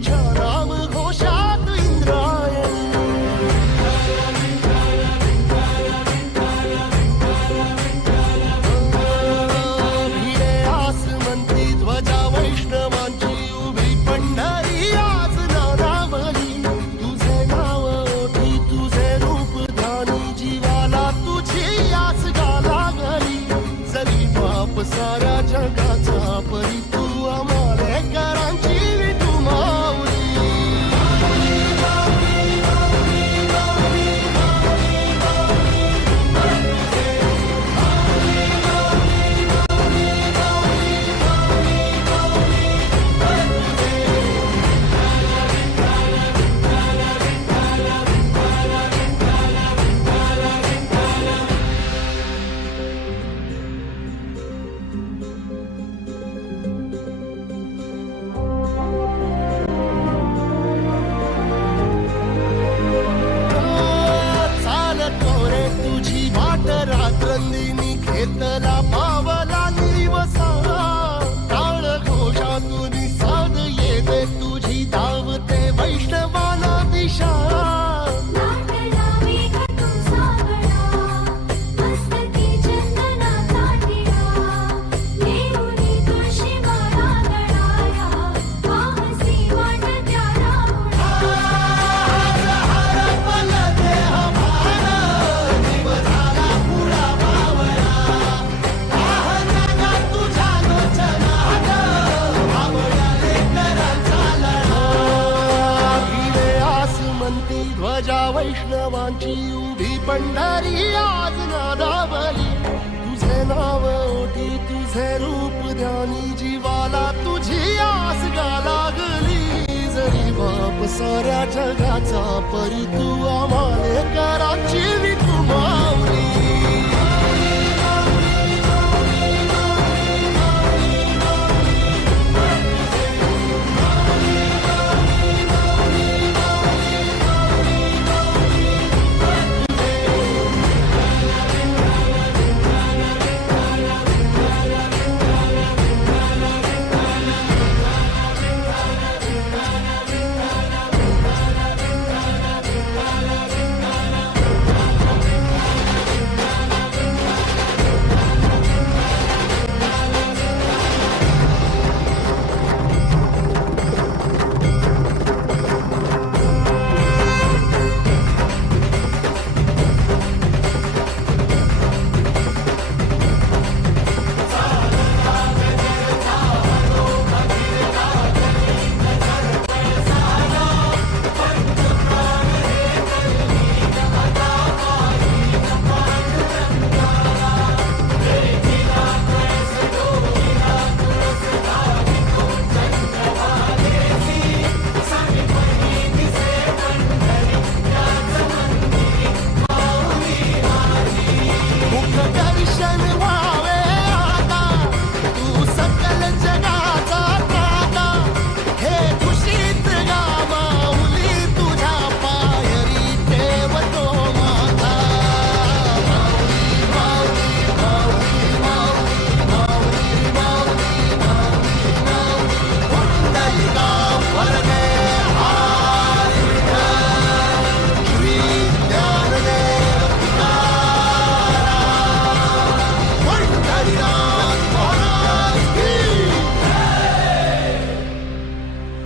तुझ्या नाम घोषात इंद्रायणी भिडे आसमंती ध्वजा वैष्णवांची उभी पंढरी आज नानावली तुझे नाव ओठी तुझे रूप ध्यानी जीवाला तुझी आस गाला गली जरी बाप साऱ्या जगाचा परी तू आमालेकरांची विठू माऊली रात्रंदिनी घेतला पावला दिवसा काळ घोषातून साध येते तुझी धावते वैष्णवाला दिशा ध्वजा वैष्णवांची उभी पंढरी आज नादावली तुझे नाव ओठी तुझे रूप ध्यानी जीवाला तुझी आस गा लागली जरी बाप साऱ्या जगाचा परी तू आम्हा